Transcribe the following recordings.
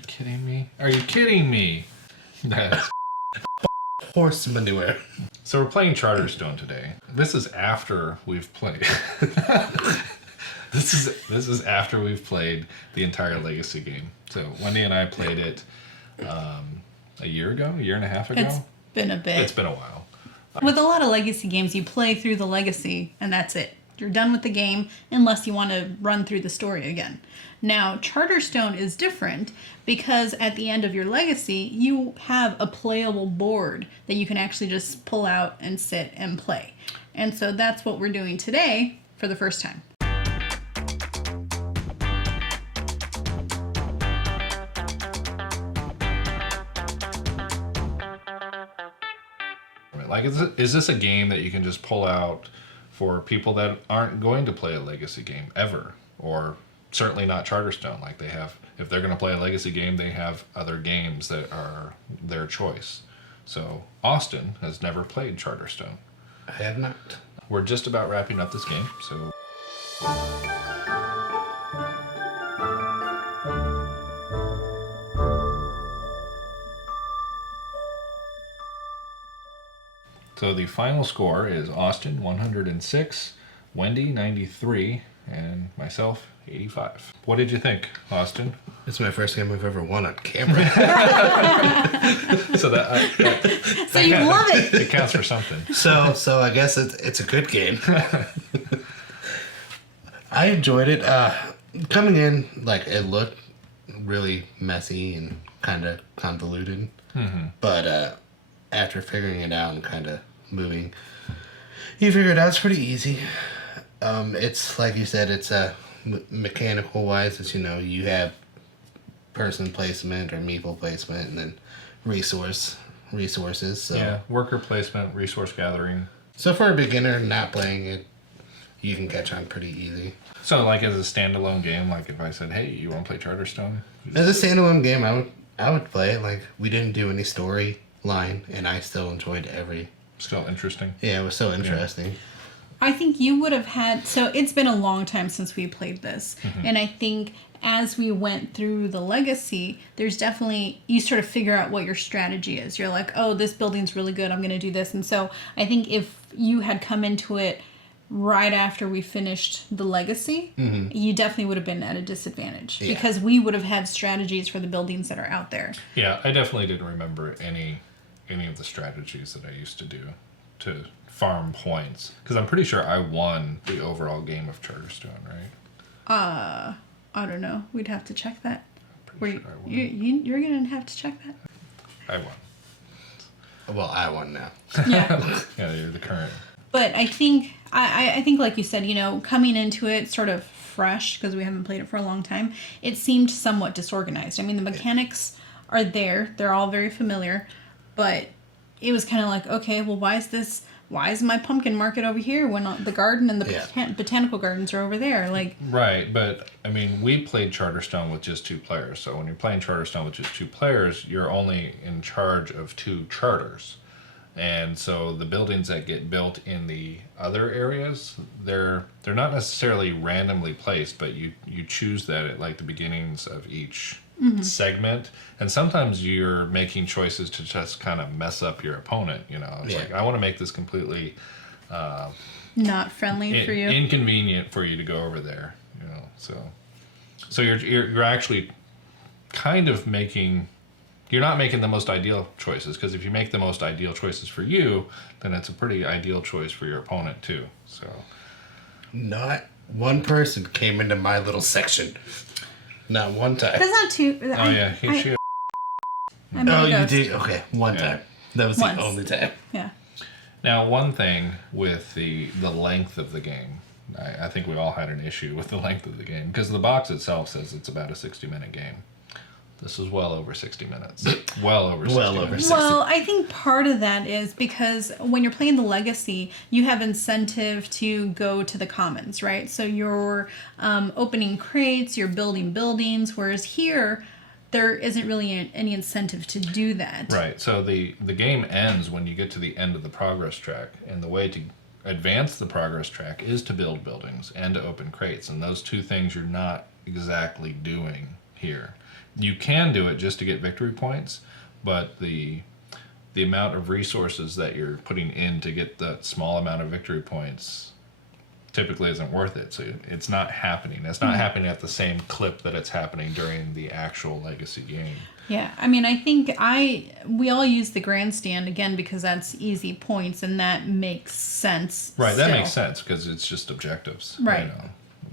you kidding me? Are you kidding me? That's horse manure. So we're playing Charterstone today. This is after we've played. This is after we've played the entire Legacy game. So Wendy and I played it a year and a half ago. It's been a bit. It's been a while. With a lot of Legacy games, you play through the Legacy and that's it. You're done with the game unless you want to run through the story again. Now, Charterstone is different because at the end of your Legacy, you have a playable board that you can actually just pull out and sit and play. And so that's what we're doing today for the first time. Like, is this a game that you can just pull out for people that aren't going to play a Legacy game ever? Or certainly not Charterstone. Like, they have, if they're going to play a Legacy game, they have other games that are their choice. So Austin has never played Charterstone. I have not. We're just about wrapping up this game, so... So the final score is Austin 106, Wendy 93, and myself 85. What did you think, Austin? It's my first game I've ever won on camera. So So you love it. It counts for something. So I guess it's a good game. I enjoyed it. Coming in, like, it looked really messy and kind of convoluted. Mm-hmm. But after figuring it out and kind of moving, you figure it out. It's pretty easy. It's like you said, it's mechanical wise. It's, you know, you have person placement or meeple placement, and then resources. So Yeah, worker placement, resource gathering. So for a beginner not playing it, you can catch on pretty easy. So, like, as a standalone game, like if I said, "Hey, you want to play Charterstone?" As a standalone game, I would play it. Like, we didn't do any storyline, and I still enjoyed every. Still interesting. Yeah, it was so interesting. Yeah. I think you would have had... So it's been a long time since we played this. Mm-hmm. And I think as we went through the Legacy, there's definitely... You sort of figure out what your strategy is. You're like, oh, this building's really good. I'm going to do this. And so I think if you had come into it right after we finished the Legacy, mm-hmm. you definitely would have been at a disadvantage. Yeah. Because we would have had strategies for the buildings that are out there. Yeah, I definitely didn't remember any of the strategies that I used to do to farm points, because I'm pretty sure I won the overall game of Charterstone, right? I don't know. We'd have to check that. Sure I won. You're gonna have to check that. I won. Well, I won now. Yeah. Yeah, you're the current. But I think I think, like you said, you know, coming into it sort of fresh, because we haven't played it for a long time, it seemed somewhat disorganized. I mean, the mechanics are there; they're all very familiar. But it was kind of like, okay, well, why is my pumpkin market over here when the garden and the botanical gardens are over there? Like, right, but I mean, we played Charterstone with just 2 players. So when you're playing Charterstone with just 2 players, you're only in charge of 2 charters. And so the buildings that get built in the other areas, they're not necessarily randomly placed, but you choose that at like the beginnings of each mm-hmm. segment. And sometimes you're making choices to just kind of mess up your opponent, you know. It's like, I want to make this completely not friendly for you, inconvenient for you to go over there, you know. So you're actually kind of making... You're not making the most ideal choices, because if you make the most ideal choices for you, then it's a pretty ideal choice for your opponent too. So, not one person came into my little section. Not one time. That's not too... Oh, you did? Okay, one time. That was the only time. Yeah. Now, one thing with the length of the game, I think we all had an issue with the length of the game, because the box itself says it's about a 60-minute game. This is well over 60 minutes. Well over 60 minutes. Well, I think part of that is because when you're playing the Legacy, you have incentive to go to the commons, right? So you're opening crates, you're building buildings, whereas here, there isn't really any incentive to do that. Right. So the game ends when you get to the end of the progress track, and the way to advance the progress track is to build buildings and to open crates, and those 2 things you're not exactly doing here. you can do it just to get victory points, but the amount of resources that you're putting in to get that small amount of victory points typically isn't worth it. So it's not happening. It's not happening at the same clip that it's happening during the actual Legacy game. Yeah, I mean, I think we all use the grandstand again because that's easy points, and that makes sense. Right, that still. makes sense because it's just objectives. Right. You know,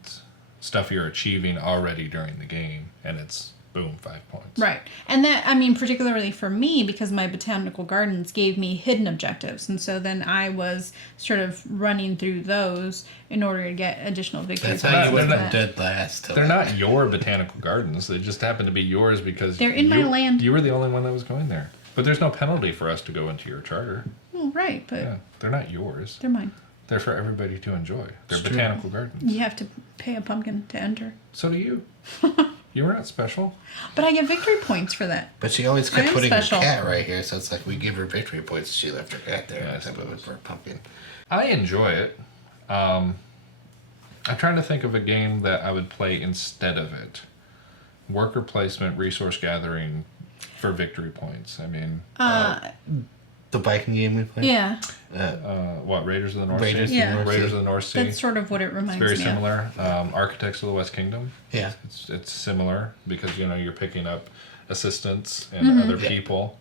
it's stuff you're achieving already during the game, and it's boom, 5 points. Right. And that, I mean, particularly for me, because my botanical gardens gave me hidden objectives. And so then I was sort of running through those in order to get additional victories. That's how you They're would not- have dead last. They're not your botanical gardens. They just happen to be yours because They're in my land. You were the only one that was going there. But there's no penalty for us to go into your charter. Well, right, but Yeah, they're not yours. they're mine. They're for everybody to enjoy. They're It's true. botanical gardens. You have to pay a pumpkin to enter. So do you. You were not special. But I get victory points for that. But she always I kept am putting special. her cat right here, so it's like we give her victory points. She left her cat there. Yeah, I Every time we went suppose. for a pumpkin. I enjoy it. I'm trying to think of a game that I would play instead of it. Worker placement, resource gathering for victory points. I mean, The Viking game we played. Yeah, what, Raiders of the North Raiders Sea? of the North Raiders Sea. of the North Sea. that's sort of what it It's reminds very me similar. Architects of the West Kingdom. Yeah. It's similar because you're picking up assistants and other Yeah. people.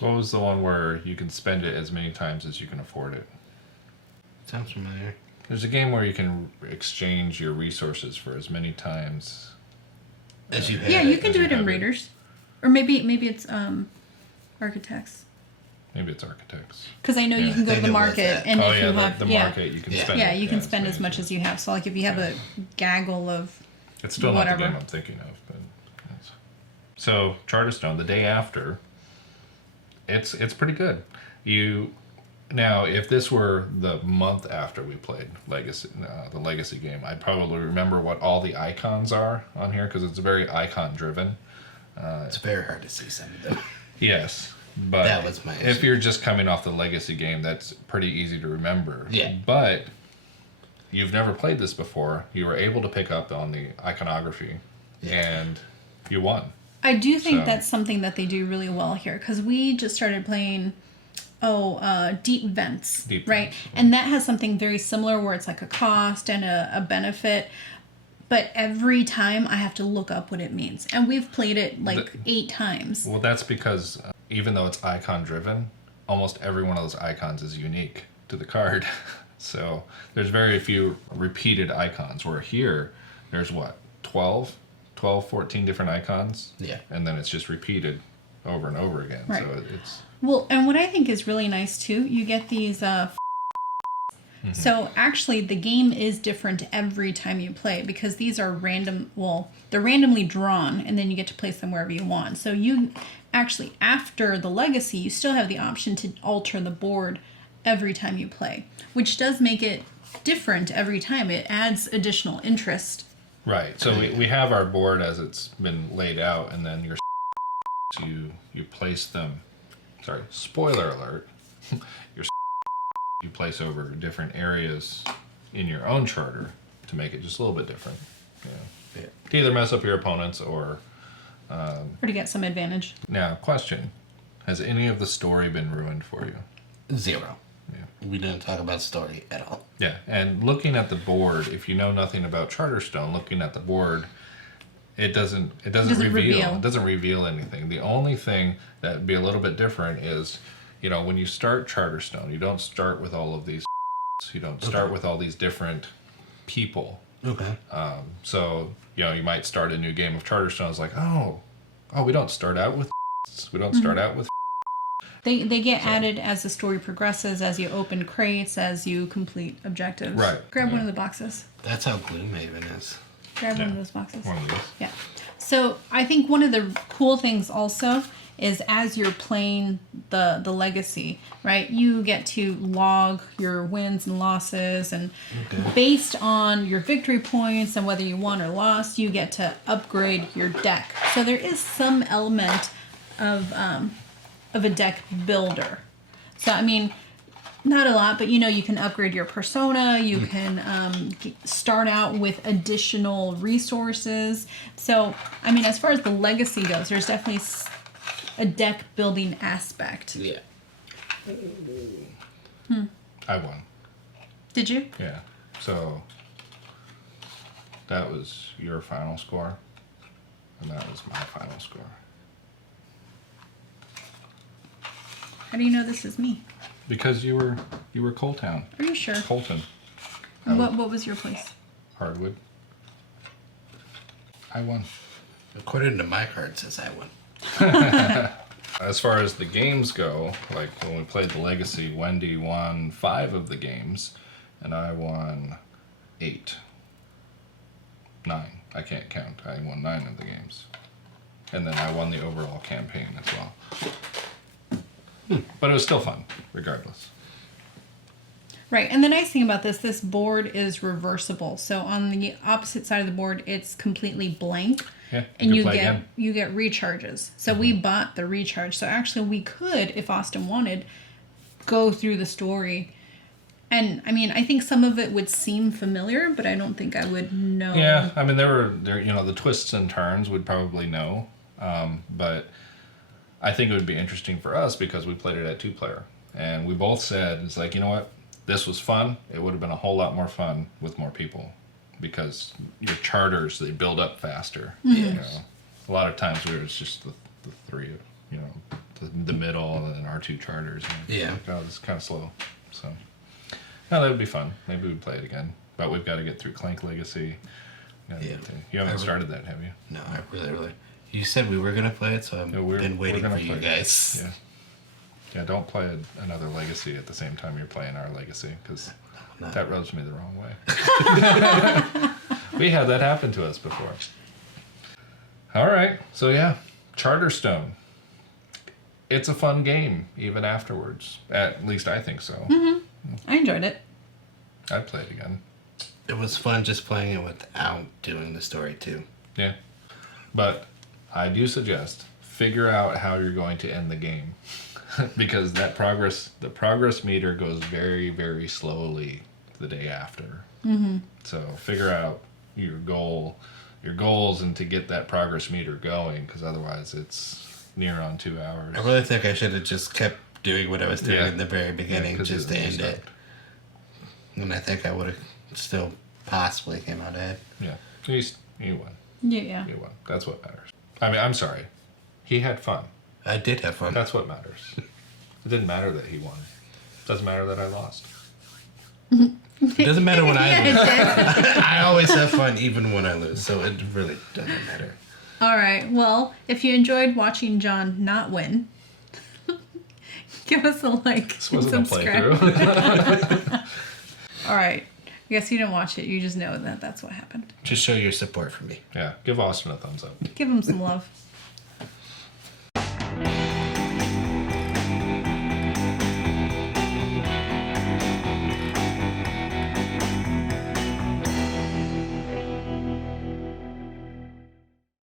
What was the one where you can spend it as many times as you can afford it? Sounds familiar. There's a game where you can exchange your resources for as many times. As you of. had Yeah, it. you can do it in have it. Raiders. Or maybe it's Architects. Maybe it's Architects. Because I know you Yeah. can go I to think the it was market, that. and Oh if yeah, you have the market you can Yeah. spend. yeah, it. you can as spend many as much as you have. So like if you have a gaggle of It's still not whatever. the game I'm thinking of, but so Charterstone, the day after, it's pretty good. Now, if this were the month after we played the Legacy game, I'd probably remember what all the icons are on here because it's very icon driven. It's very hard to see some of them. Yes, but That was my if issue. you're just coming off the Legacy game, that's pretty easy to remember. Yeah. But you've never played this before. You were able to pick up on the iconography, and you won. I do think So- that's something that they do really well here because we just started playing deep vents, Deep right? Vents. And that has something very similar where it's like a cost and a benefit. But every time I have to look up what it means. And we've played it like 8 times. Well, that's because even though it's icon driven, almost every one of those icons is unique to the card. So there's very few repeated icons, where here there's 12, 14 different icons. Yeah. And then it's just repeated over and over again. Right. So it's Well, and what I think is really nice too, you get these so actually the game is different every time you play because these are they're randomly drawn and then you get to place them wherever you want. So you actually, after the Legacy, you still have the option to alter the board every time you play, which does make it different every time. It adds additional interest. right. So we have our board as it's been laid out, and then your you place them. Sorry, spoiler alert. Your you place over different areas in your own charter to make it just a little bit different. Yeah. Yeah. To either mess up your opponents or. Or to get some advantage. Now, question: has any of the story been ruined for you? 0. Yeah. We didn't talk about story at all. Yeah, and looking at the board, if you know nothing about Charterstone, looking at the board, it doesn't reveal. It doesn't reveal anything. The only thing that would be a little bit different is, when you start Charterstone, you don't start with all of these. You don't start with all these different people. Okay. So you might start a new game of Charterstone. It's like, oh, we don't start out with. We don't start out with. They get added as the story progresses, as you open crates, as you complete objectives. Right. Grab one Yeah. of the boxes. That's how Gloomhaven is. Grab one Yeah. of those boxes. One of these. Yeah. So I think one of the cool things also is as you're playing the Legacy, right? You get to log your wins and losses, and based on your victory points and whether you won or lost, you get to upgrade your deck. So there is some element of a deck builder. So I mean, Not a lot, but you can upgrade your persona. You can start out with additional resources. So, I mean, as far as the legacy goes, there's definitely a deck building aspect. Yeah. I won. Did you? Yeah. So that was your final score, and that was my final score. How do you know this is me? Because you were Coletown. Are you sure? Colton. What was your place? Hardwood. I won. According to my card, it says I won. As far as the games go, like when we played the Legacy, Wendy won 5 of the games, and I won 8. 9. I can't count. I won 9 of the games. And then I won the overall campaign as well. But it was still fun, regardless. Right, and the nice thing about this board is reversible. So on the opposite side of the board, it's completely blank. Yeah, And play again. you get recharges. So we bought the recharge. So actually we could, if Austin wanted, go through the story. And I mean, I think some of it would seem familiar, but I don't think I would know. Yeah, I mean, there the twists and turns would probably know, but I think it would be interesting for us because we played it at 2-player, and we both said it's like, you know what, this was fun. It would have been a whole lot more fun with more people, because your charters, they build up faster. Mm-hmm. A lot of times it's just the 3, the middle, and then our 2 charters. Yeah. It's kind of slow, so. No, that would be fun. Maybe we'd play it again. But we've got to get through Clank Legacy. Yeah. You haven't started that, have you? No, I really. You said we were going to play it, so I've been waiting for you guys. Yeah. Yeah, don't play another Legacy at the same time you're playing our Legacy, because that rubs me the wrong way. We had that happen to us before. All right. So, yeah, Charterstone. It's a fun game, even afterwards. At least I think so. Mm-hmm. I enjoyed it. I'd play it again. It was fun just playing it without doing the story, too. Yeah. But I do suggest figure out how you're going to end the game. Because the progress meter goes very, very slowly the day after. Mm-hmm. So figure out your goals, and to get that progress meter going, because otherwise it's near on 2 hours. I really think I should have just kept doing what I was doing in the very beginning, just to end it. And I think I would have still possibly came out ahead. Yeah. You won. Yeah. You won. That's what matters. I mean, I'm sorry. He had fun. I did have fun. That's what matters. It didn't matter that he won. It doesn't matter that I lost. It doesn't matter when I lose. Yeah, I always have fun even when I lose, so it really doesn't matter. All right. Well, if you enjoyed watching John not win, give us a like This and wasn't a subscribe. playthrough. All right. I guess you didn't watch it. You just know that that's what happened. Just show your support for me. Yeah. Give Austin a thumbs up. Give him some love.